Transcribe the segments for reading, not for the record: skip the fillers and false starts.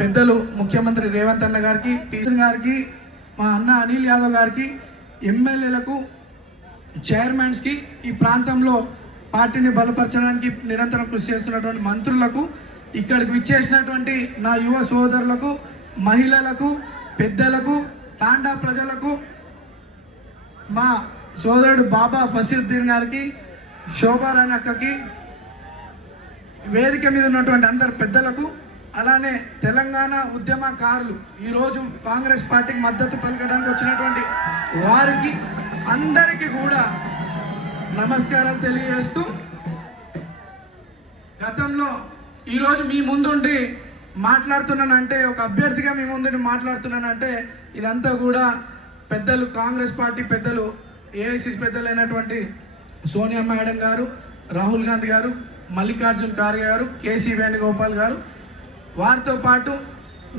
పెద్దలు ముఖ్యమంత్రి రేవంత్ అన్న గారికి, టీచర్ గారికి, మా అన్న అనిల్ యాదవ్ గారికి, ఎమ్మెల్యేలకు, చైర్మన్స్కి, ఈ ప్రాంతంలో పార్టీని బలపరచడానికి నిరంతరం కృషి చేస్తున్నటువంటి మంత్రులకు, ఇక్కడికి విచ్చేసినటువంటి నా యువ సోదరులకు, మహిళలకు, పెద్దలకు, తాండా ప్రజలకు, మా సోదరుడు బాబా ఫసీరుద్దీన్ గారికి, శోభారాణి అక్కకి, వేదిక మీద ఉన్నటువంటి అందరు పెద్దలకు, అలానే తెలంగాణ ఉద్యమకారులు ఈరోజు కాంగ్రెస్ పార్టీకి మద్దతు పలకడానికి వచ్చినటువంటి వారికి అందరికీ కూడా నమస్కారాలు తెలియజేస్తూ, గతంలో ఈరోజు మీ ముందుండి మాట్లాడుతున్నానంటే, ఒక అభ్యర్థిగా మీ ముందుండి మాట్లాడుతున్నానంటే ఇదంతా కూడా పెద్దలు, కాంగ్రెస్ పార్టీ పెద్దలు, ఏఐసిసి పెద్దలైనటువంటి సోనియా మేడం గారు, రాహుల్ గాంధీ గారు, మల్లికార్జున్ ఖార్గే గారు, కేసీ వేణుగోపాల్ గారు, వారితో పాటు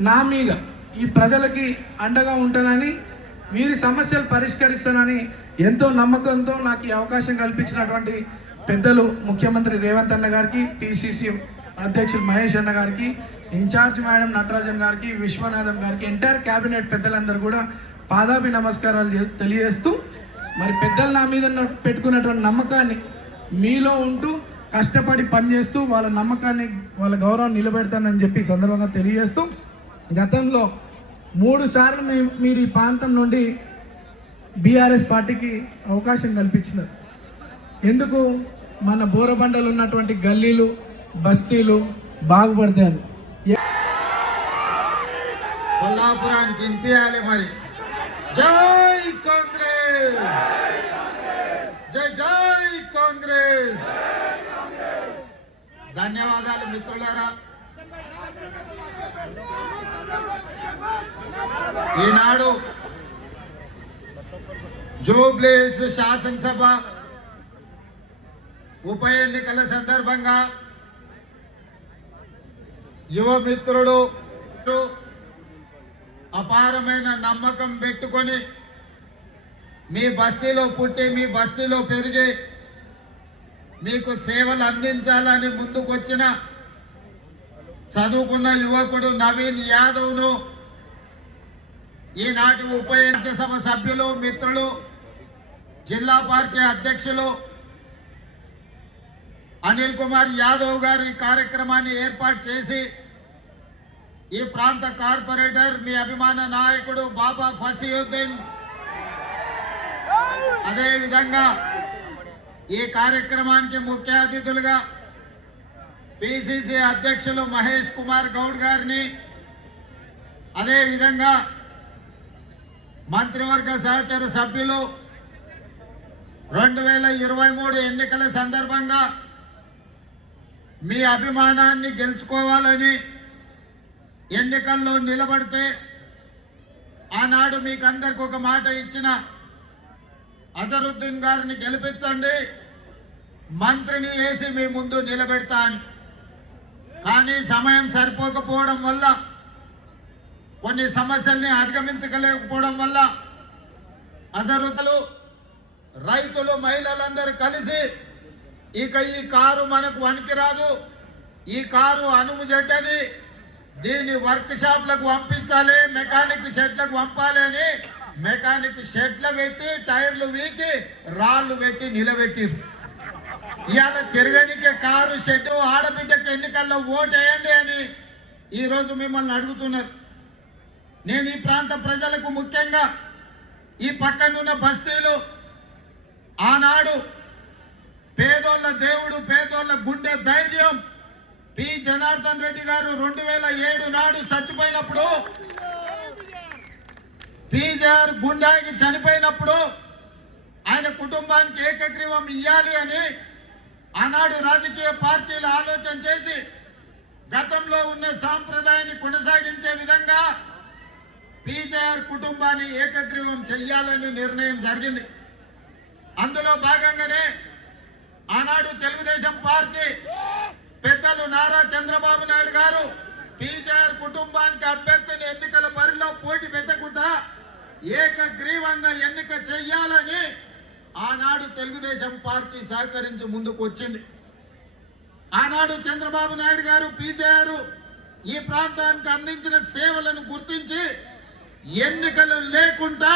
నా మీద ఈ ప్రజలకి అండగా ఉంటానని, వీరి సమస్యలు పరిష్కరిస్తానని ఎంతో నమ్మకంతో నాకు ఈ అవకాశం కల్పించినటువంటి పెద్దలు ముఖ్యమంత్రి రేవంత్ అన్న గారికి, పిసిసి అధ్యక్షులు మహేష్ అన్న గారికి, ఇన్ఛార్జ్ మేడం నటరాజన్ గారికి, విశ్వనాథం గారికి, ఎంటైర్ క్యాబినెట్ పెద్దలందరూ కూడా పాదాభి నమస్కారాలు తెలియజేస్తూ, మరి పెద్దలు నా మీద పెట్టుకున్నటువంటి నమ్మకాన్ని మీలో ఉంటూ కష్టపడి పనిచేస్తూ వాళ్ళ నమ్మకాన్ని, వాళ్ళ గౌరవాన్ని నిలబెడతానని చెప్పి సందర్భంగా తెలియజేస్తూ, గతంలో 3 సార్లు మీరు ఈ ప్రాంతం నుండి బీఆర్ఎస్ పార్టీకి అవకాశం కల్పించినారు. ఎందుకు? మన బోరబండలు ఉన్నటువంటి గల్లీలు, బస్తీలు బాగుపడతాయని. కొల్లాపురానికి ఇంపియాలి మరి. జై కాంగ్రెస్, జై జై కాంగ్రెస్. ధన్యవాదాలు మిత్రులారా. ఈనాడు జూబ్లీహిల్స్ శాసనసభ ఉప ఎన్నికల సందర్భంగా యువ మిత్రుడు అపారమైన నమ్మకం పెట్టుకొని మీ బస్తీలో పుట్టి, మీ బస్తీలో పెరిగి మీకు సేవలు అందించాలని ముందుకొచ్చిన చదువుకున్న యువకుడు నవీన్ యాదవ్ను ఈనాటి ఉప ఎన్నికల సభ సభ్యులు, మిత్రులు, జిల్లా పార్టీ అధ్యక్షులు అనిల్ కుమార్ యాదవ్ గారు ఈ కార్యక్రమాన్ని ఏర్పాటు చేసి, ఈ ప్రాంత కార్పొరేటర్, మీ అభిమాన నాయకుడు బాబా ఫసీరుద్దీన్, అదేవిధంగా ఈ కార్యక్రమానికి ముఖ్య అతిథులుగా పిసిసి అధ్యక్షులు మహేష్ కుమార్ గౌడ్ గారిని, అదేవిధంగా మంత్రివర్గ సహచర సభ్యులు 2023 ఎన్నికల సందర్భంగా మీ అభిమానాన్ని గెలుచుకోవాలని ఎన్నికల్లో నిలబడితే ఆనాడు మీకు అందరికి ఒక మాట ఇచ్చిన అజరుద్దీన్ గారిని గెలిపించండి, మంత్రిని వేసి మీ ముందు నిలబెడతాను. కానీ సమయం సరిపోకపోవడం వల్ల, కొన్ని సమస్యల్ని అధిగమించలేకపోవడం వల్ల అజరుద్దలు, రైతులు, మహిళలందరూ కలిసి ఇక ఈ కారు మనకు వణికిరాదు, ఈ కారు అనుము చెడ్డది, దీన్ని వర్క్ షాప్లకు పంపించాలి, మెకానిక్ షెడ్లకు పంపాలి అని మెకానిక్ షెడ్లు పెట్టి, టైర్లు వీకి, రాళ్ళు పెట్టి నిలబెట్టిరు. ఇవాళ తిరగనికే కారు షెడ్, ఆడబిడ్డకు ఎన్నికల్లో ఓటు వేయండి అని ఈరోజు మిమ్మల్ని అడుగుతున్నారు. నేను ఈ ప్రాంత ప్రజలకు, ముఖ్యంగా ఈ పక్కనున్న బస్తీలు, ఆనాడు పేదోళ్ళ దేవుడు, పేదోళ్ళ గుండె ధైర్యం పి జనార్దన్ రెడ్డి గారు 2007 నాడు చచ్చిపోయినప్పుడు, పీజీఆర్ గుండాకి చనిపోయినప్పుడు ఆయన కుటుంబానికి ఏకగ్రీవం ఇవ్వాలి అని ఆనాడు రాజకీయ పార్టీలు ఆలోచన చేసి గతంలో ఉన్న సాంప్రదాయాన్ని కొనసాగించే విధంగా పీజీఆర్ కుటుంబాన్ని ఏకగ్రీవం చెయ్యాలని నిర్ణయం జరిగింది. అందులో భాగంగానే ఆనాడు తెలుగుదేశం పార్టీ పెద్దలు నారా చంద్రబాబు నాయుడు గారు పీజీఆర్ కుటుంబానికి అభ్యర్థిని ఎన్నికల బరిలో పోటీ పెట్టకుండా ఏకగ్రీవంగా ఎన్నిక చెయ్యాలని ఆనాడు తెలుగుదేశం పార్టీ సహకరించి ముందుకు వచ్చింది. ఆనాడు చంద్రబాబు నాయుడు గారు పీజీఆర్ ఈ ప్రాంతానికి అందించిన సేవలను గుర్తించి ఎన్నికలు లేకుండా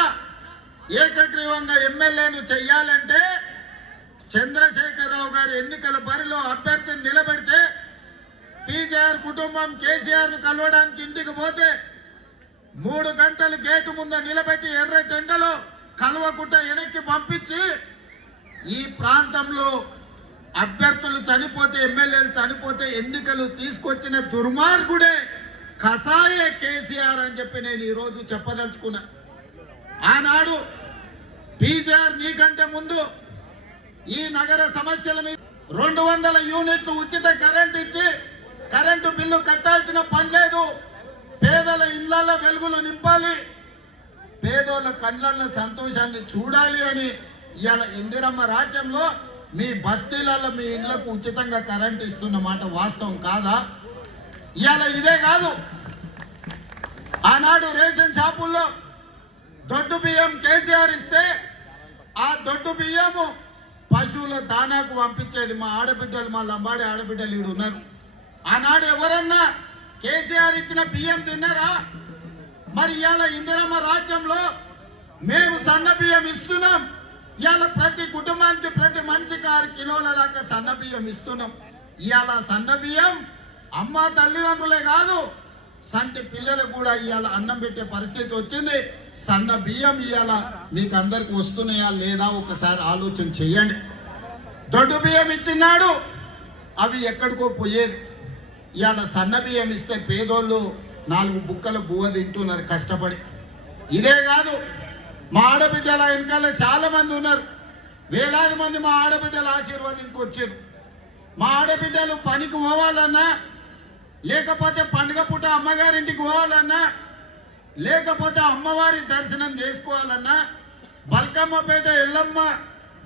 ఏకగ్రీవంగా ఎమ్మెల్యేను చెయ్యాలంటే చంద్రశేఖరరావు గారు ఎన్నికల బరిలో అభ్యర్థిని నిలబెడితే పీజేఆర్ కుటుంబం కేసీఆర్ ను కలవడానికి ఇంటికి పోతే 3 గంటలు గేటు ముందు నిలబెట్టి ఎర్ర టెండలో కలవకుండా వెనక్కి పంపించి ఈ ప్రాంతంలో అభ్యర్థులు చనిపోతే ఎమ్మెల్యేలు చనిపోతే ఎన్నికలు తీసుకొచ్చిన దుర్మార్గుడే కసాయే కేసీఆర్ అని చెప్పి నేను ఈరోజు చెప్పదలుచుకున్నా. ఆనాడు పీజీఆర్ నీకంటే ముందు ఈ నగర సమస్యల మీద 200 యూనిట్లు ఉచిత కరెంట్ ఇచ్చి కరెంటు బిల్లు కట్టాల్సిన పని లేదు. పేదల ఇళ్లలో వెలుగులు నింపాలి, పేదోళ్ళ కళ్ళల్లో సంతోషాన్ని చూడాలి అని ఇవాళ ఇందిరమ్మ రాజ్యంలో మీ బస్తీలలో మీ ఇళ్లకు ఉచితంగా కరెంట్ ఇస్తున్న మాట వాస్తవం కాదా? ఇవాళ ఇదే కాదు, ఆనాడు రేషన్ షాపుల్లో దొడ్డు బియ్యం కేసీఆర్ ఇస్తే ఆ దొడ్డు బియ్యము పశువుల దానాకు పంపించేది మా ఆడబిడ్డలు, మా లంబాడి ఆడబిడ్డలు ఈడు ఉన్నారు. ఆనాడు ఎవరన్నా కేసీఆర్ ఇచ్చిన బియ్యం తిన్నారా? మరి ఇవాళ ఇందిరమ్మ రాజ్యంలో మేము సన్న బియ్యం ఇస్తున్నాం. ఇవాళ ప్రతి కుటుంబానికి ప్రతి మనిషికి 6 కిలోల దాకా సన్న బియ్యం ఇస్తున్నాం. ఇవాళ సన్న బియ్యం అమ్మ తల్లిదండ్రులే కాదు సంటి పిల్లలకు కూడా ఇవాళ అన్నం పెట్టే పరిస్థితి వచ్చింది. సన్న బియ్యం ఇవాళ మీకు అందరికి వస్తున్నాయా లేదా ఒకసారి ఆలోచన చెయ్యండి. దొడ్డు బియ్యం ఇచ్చినాడు, అవి ఎక్కడికో పోయేది. ఇవాళ సన్న బియ్యం ఇస్తే పేదోళ్ళు 4 బుక్కల బువ్వ తింటున్నారు కష్టపడి. ఇదే కాదు, మా ఆడబిడ్డల వెనకాల చాలా మంది ఉన్నారు, వేలాది మంది మా ఆడబిడ్డల ఆశీర్వాదంకి వచ్చారు. మా ఆడబిడ్డలు పనికి పోవాలన్నా, లేకపోతే పండుగ పూట అమ్మగారింటికి పోవాలన్నా, లేకపోతే అమ్మవారి దర్శనం చేసుకోవాలన్నా, బల్కమ్మపేట ఎల్లమ్మ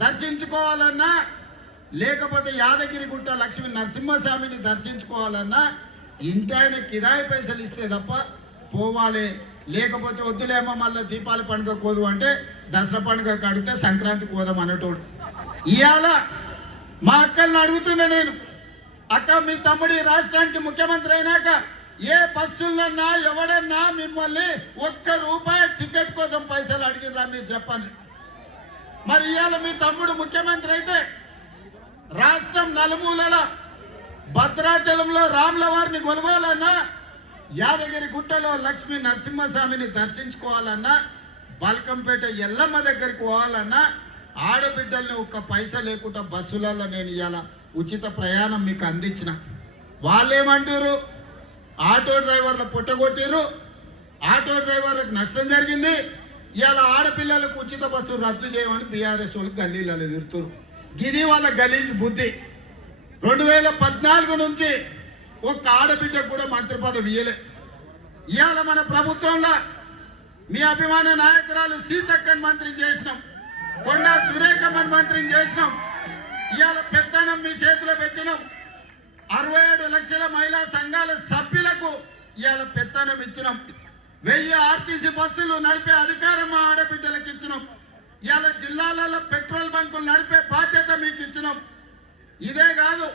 దర్శించుకోవాలన్నా, లేకపోతే యాదగిరిగుట్ట లక్ష్మీ నరసింహస్వామిని దర్శించుకోవాలన్నా ఇంటి ఆయన కిరాయి పైసలు ఇస్తే తప్ప పోవాలి. లేకపోతే వద్దులేమో మళ్ళీ దీపావళి పండుగ కోదు అంటే దసరా పండుగ కడితే సంక్రాంతికి పోదాం అన్నటోడు. ఇవాళ మా అక్కల్ని అడుగుతున్నా నేను, అక్క మీ తమ్ముడి రాష్ట్రానికి ముఖ్యమంత్రి అయినాక ఏ బస్సులన్నా ఎవడన్నా మిమ్మల్ని ₹1 టికెట్ కోసం పైసలు అడిగిరా మీరు చెప్పండి. మరి ఇవాళ మీ తమ్ముడు ముఖ్యమంత్రి అయితే రాష్ట్రం నలుమూలల భద్రాచలంలో రాముల వారిని కొలవాలన్నా, యాదగిరి గుట్టలో లక్ష్మీ నరసింహస్వామిని దర్శించుకోవాలన్నా, బల్కంపేట ఎల్లమ్మ దగ్గరికి పోవాలన్నా ఆడబిడ్డల్ని 1 పైసా లేకుండా బస్సులలో నేను ఇవాళ ఉచిత ప్రయాణం మీకు అందించిన. వాళ్ళేమంటారు, ఆటో డ్రైవర్లు పుట్టగొట్టిరు, ఆటో డ్రైవర్లకు నష్టం జరిగింది, ఇవాళ ఆడపిల్లలకు ఉచిత బస్సు రద్దు చేయమని బీఆర్ఎస్ వాళ్ళు గల్లీలలో ఎదురుతారు. గిది వాళ్ళ గలీజ్ బుద్ధి. 2014 నుంచి 1 ఆడబిడ్డకు కూడా మంత్రి పదవి ఇయ్యలే. ఇవాళ మన ప్రభుత్వంలో మీ అభిమాన నాయకురాలు సీతక్కని మంత్రిని చేసినాం, కొండా సురేఖమ్మని మంత్రిని చేసినాం. ఇవాళ పెత్తనం మీ చేతిలో పెట్టినాం. 67 లక్షల మహిళా సంఘాల సభ్యులకు ఇవాళ పెత్తనం ఇచ్చినాం. 1000 ఆర్టీసీ బస్సులు నడిపే అధికారం మా ఆడబిడ్డలకు ఇచ్చినాం. ఇవాళ జిల్లాలలో పెట్రోల్ బంకులు నడిపే బాధ్యత మీకు ఇచ్చినాం. ఇదే కాదు,